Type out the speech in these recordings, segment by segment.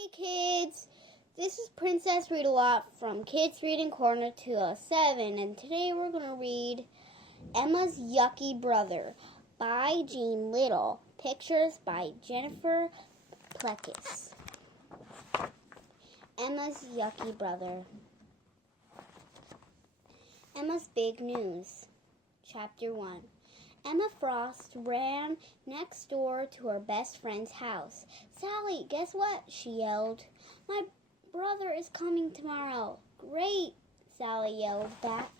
Hey kids, this is Princess Read a Lot from Kids Reading Corner 207, and today we're going to read Emma's Yucky Brother by Jean Little. Pictures by Jennifer Plecas. Emma's Yucky Brother. Emma's Big News. Chapter 1. Emma Frost ran next door to her best friend's house. "Sally, guess what?" she yelled. "My brother is coming tomorrow." "Great," Sally yelled back.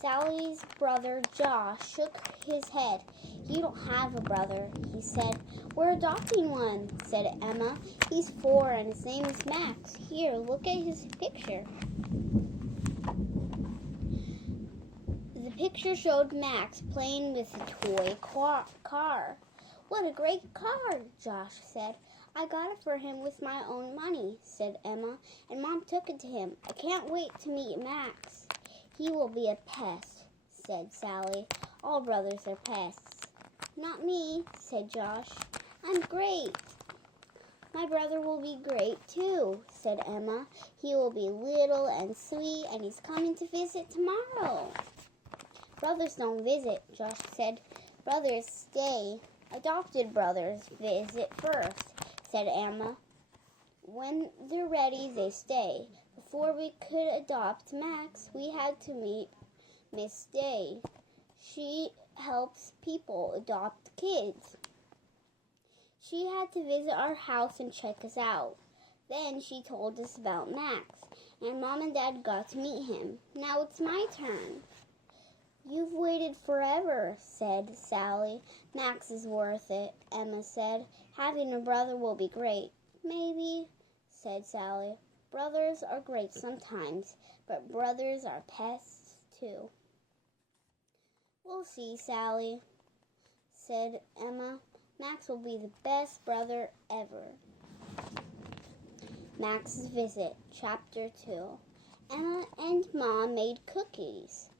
Sally's brother Josh shook his head. "You don't have a brother," he said. "We're adopting one," said Emma. "He's 4 and his name is Max. Here, look at his picture." The picture showed Max playing with a toy car. "What a great car," Josh said. "I got it for him with my own money," said Emma, "and Mom took it to him. I can't wait to meet Max." "He will be a pest," said Sally. "All brothers are pests." "Not me," said Josh. "I'm great." "My brother will be great too," said Emma. "He will be little and sweet, and he's coming to visit tomorrow." "Brothers don't visit," Josh said. "Brothers stay. Adopted brothers visit first," said Emma. "When they're ready, they stay. Before we could adopt Max, we had to meet Miss Day. She helps people adopt kids. She had to visit our house and check us out. Then she told us about Max, and Mom and Dad got to meet him. Now it's my turn." "You've waited forever," said Sally. "Max is worth it," Emma said. "Having a brother will be great." "Maybe," said Sally. "Brothers are great sometimes, but brothers are pests too." "We'll see, Sally," said Emma. "Max will be the best brother ever." Max's Visit, Chapter 2. Emma and Mom made cookies.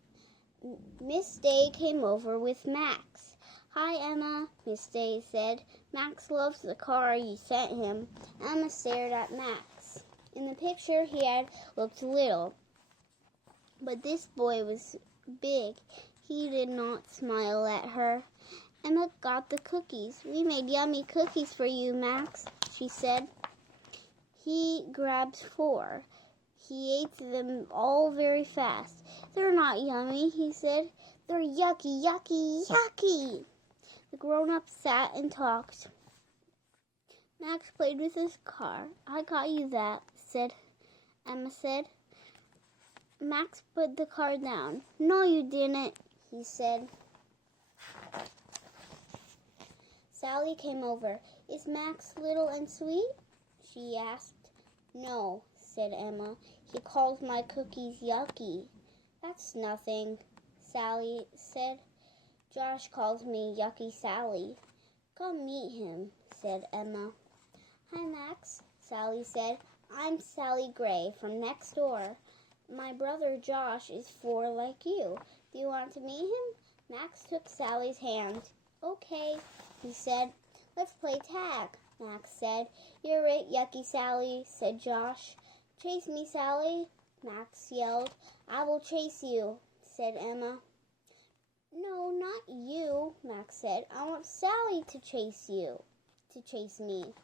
Miss Day came over with Max. "Hi, Emma," Miss Day said. "Max loves the car you sent him." Emma stared at Max. In the picture, he had looked little, but this boy was big. He did not smile at her. Emma got the cookies. "We made yummy cookies for you, Max," she said. He grabbed 4. He ate them all very fast. "They're not yummy," he said. "They're yucky, yucky, yucky." The grown-ups sat and talked. Max played with his car. "I got you that," Emma said. Max put the car down. "No, you didn't," he said. Sally came over. "Is Max little and sweet?" she asked. "No," said Emma. "He calls my cookies yucky." "That's nothing," Sally said. "Josh calls me Yucky Sally." "Come meet him," said Emma. "Hi, Max," Sally said. "I'm Sally Gray from next door. My brother Josh is 4 like you. Do you want to meet him?" Max took Sally's hand. "Okay," he said. "Let's play tag," Max said. "You're it, Yucky Sally," said Josh. "Chase me, Sally," Max yelled. "I will chase you," said Emma. "No, not you," Max said. "I want Sally to chase me.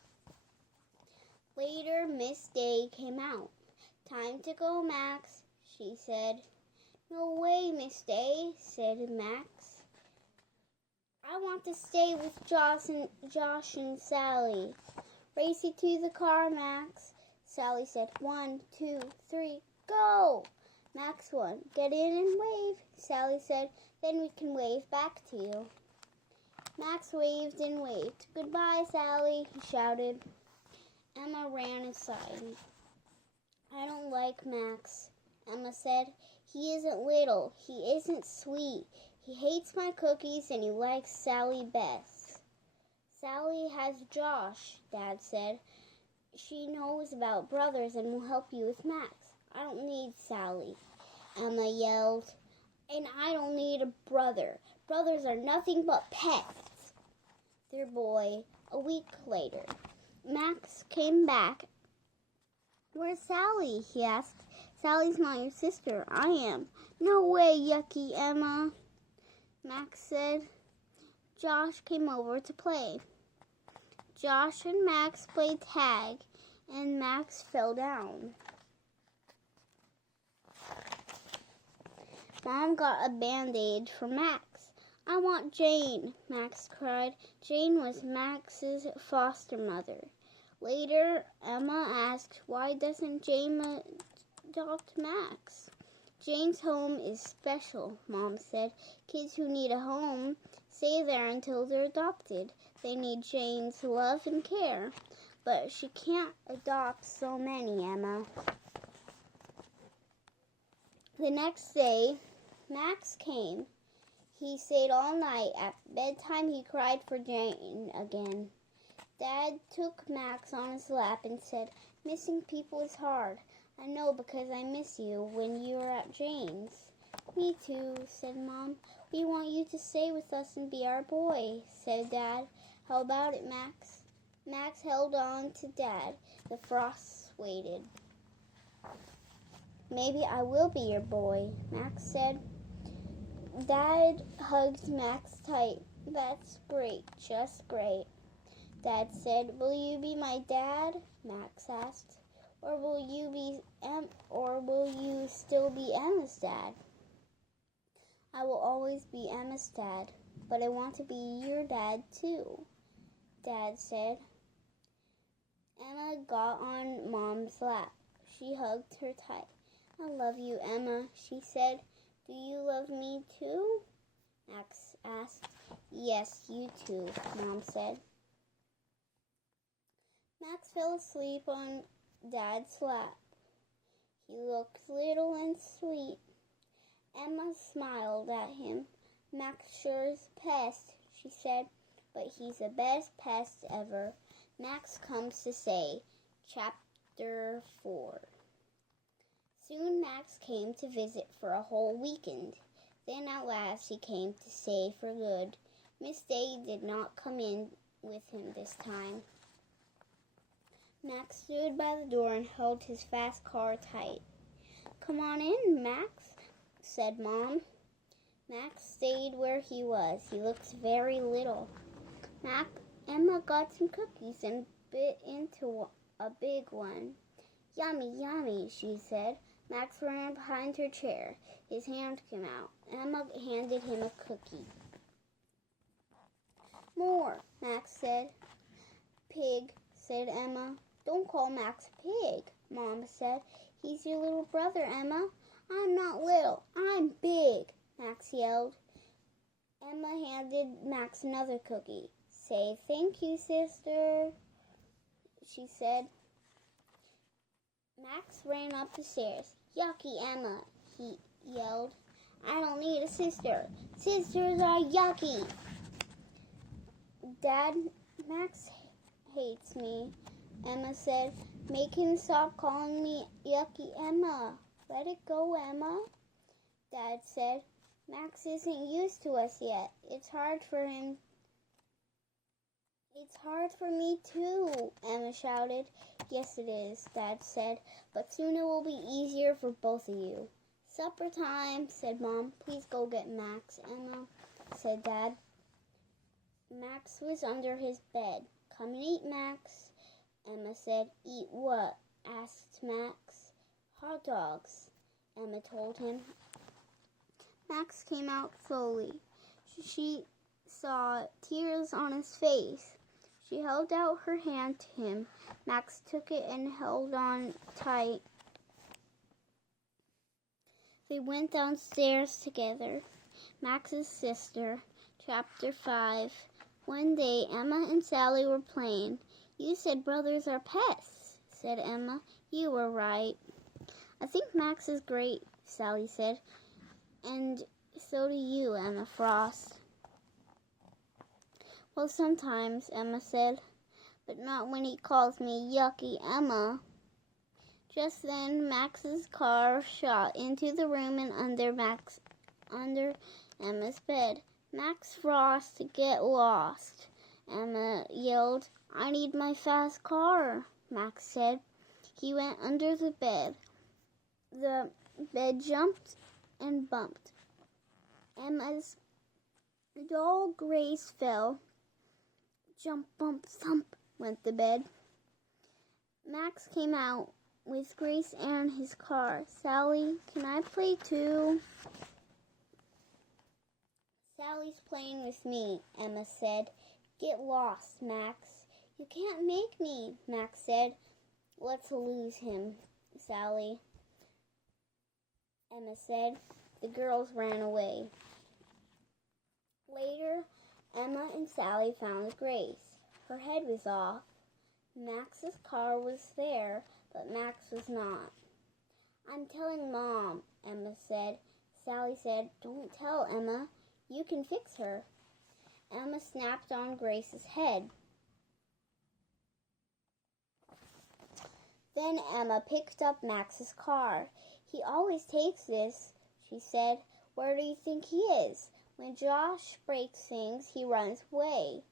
Later, Miss Day came out. "Time to go, Max," she said. "No way, Miss Day," said Max. "I want to stay with Josh and Sally." "Race you to the car, Max," Sally said. 1, 2, 3, go! Max won. "Get in and wave," Sally said. "Then we can wave back to you." Max waved and waved. "Goodbye, Sally," he shouted. Emma ran inside. "I don't like Max," Emma said. "He isn't little. He isn't sweet. He hates my cookies and he likes Sally best." "Sally has Josh," Dad said. "She knows about brothers and will help you with Max." "I don't need Sally," Emma yelled. "And I don't need a brother. Brothers are nothing but pets." Their boy. A week later, Max came back Where's Sally? He asked. Sally's not your sister. I am. No way, Yucky, Emma, Max said. Josh came over to play. Josh and Max played tag, and Max fell down. Mom got a band-aid for Max. I want Jane, Max cried. Jane was Max's foster mother. Later, Emma asked, why doesn't Jane adopt Max? Jane's home is special, Mom said. Kids who need a home stay there until they're adopted. They need Jane's love and care. But she can't adopt so many, Emma. The next day, Max came. He stayed all night. At bedtime, he cried for Jane again. Dad took Max on his lap and said, missing people is hard. I know because I miss you when you were at Jane's. Me too, said Mom. We want you to stay with us and be our boy, said Dad. How about it, Max? Max held on to Dad. The frost waited. Maybe I will be your boy, Max said. Dad hugged Max tight. That's great, just great. Dad said, will you be my dad? Max asked. Or will you still be Emma's dad? I will always be Emma's dad, but I want to be your dad too, Dad said. Emma got on Mom's lap. She hugged her tight. I love you, Emma, she said. Do you love me too? Max asked. Yes, you too, Mom said. Max fell asleep on Dad's lap. He looked little and sweet. Emma smiled at him. Max sure is a pest, she said, but he's the best pest ever. Max comes to stay. Chapter 4. Soon Max came to visit for a whole weekend. Then at last he came to stay for good. Miss Day did not come in with him this time. Max stood by the door and held his fast car tight. Come on in, Max, said Mom. Max stayed where he was. He looked very little. Emma got some cookies and bit into a big one. Yummy, yummy, she said. Max ran behind her chair. His hand came out. Emma handed him a cookie. More, Max said. Pig, said Emma. Don't call Max a pig, Mom said. He's your little brother, Emma. I'm not little. I'm big, Max yelled. Emma handed Max another cookie. Say thank you, sister, she said. Max ran up the stairs. Yucky, Emma, he yelled. I don't need a sister. Sisters are yucky. Dad, Max hates me, Emma said. Make him stop calling me Yucky Emma. Let it go, Emma, Dad said. Max isn't used to us yet. It's hard for him. It's hard for me too, Emma shouted. Yes, it is, Dad said, but soon it will be easier for both of you. Supper time, said Mom. Please go get Max, Emma, said Dad. Max was under his bed. Come and eat, Max, Emma said. Eat what? Asked Max. Hot dogs, Emma told him. Max came out slowly. She saw tears on his face. She held out her hand to him. Max took it and held on tight. They went downstairs together. Max's sister. Chapter 5. One day, Emma and Sally were playing. You said brothers are pests, said Emma. You were right. I think Max is great, Sally said. And so do you, Emma Frost. Well, sometimes, Emma said, but not when he calls me Yucky Emma. Just then, Max's car shot into the room and under Emma's bed. Max Frost, get lost, Emma yelled. I need my fast car, Max said. He went under the bed. The bed jumped and bumped. Emma's doll Grace fell. Jump, bump, thump went the bed. Max came out with Grace and his car. Sally, can I play too? Sally's playing with me, Emma said. Get lost, Max. You can't make me, Max said. Let's lose him, Sally, Emma said. The girls ran away. Later, Emma and Sally found Grace. Her head was off. Max's car was there, but Max was not. I'm telling Mom, Emma said. Sally said, Don't tell, Emma. You can fix her. Emma snapped on Grace's head. Then Emma picked up Max's car. He always takes this, she said. Where do you think he is? When Josh breaks things, he runs away,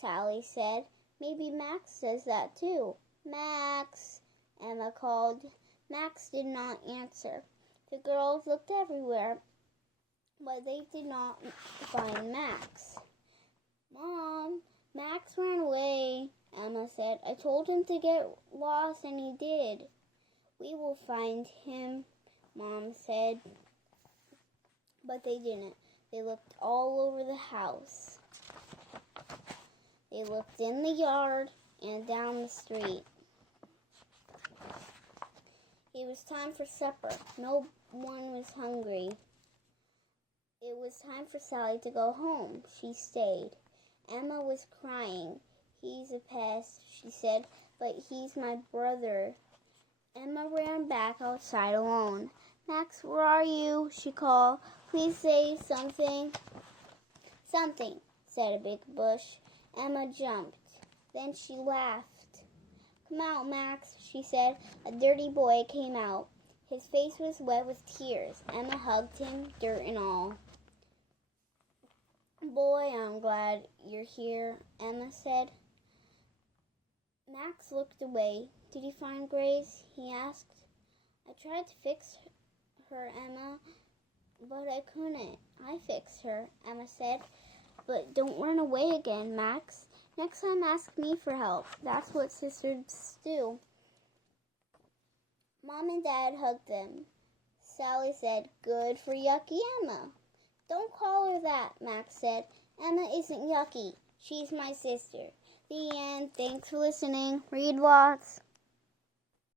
Sally said. Maybe Max says that too. Max, Emma called. Max did not answer. The girls looked everywhere, but they did not find Max. Mom, Max ran away, Emma said. I told him to get lost and he did. We will find him, Mom said. But they didn't. They looked all over the house. They looked in the yard and down the street. It was time for supper. No one was hungry. It was time for Sally to go home. She stayed. Emma was crying. He's a pest, she said, but he's my brother. Emma ran back outside alone. Max, where are you? She called. Please say something. Something, said a big bush. Emma jumped. Then she laughed. Come out, Max, she said. A dirty boy came out. His face was wet with tears. Emma hugged him, dirt and all. Boy, I'm glad you're here, Emma said. Max looked away. Did you find Grace? He asked. I tried to fix her, Emma, but I couldn't. I fixed her, Emma said. But don't run away again, Max. Next time ask me for help. That's what sisters do. Mom and Dad hugged them. Sally said, Good for Yucky Emma. Don't call her that, Max said. Emma isn't Yucky. She's my sister. The end. Thanks for listening. Read lots.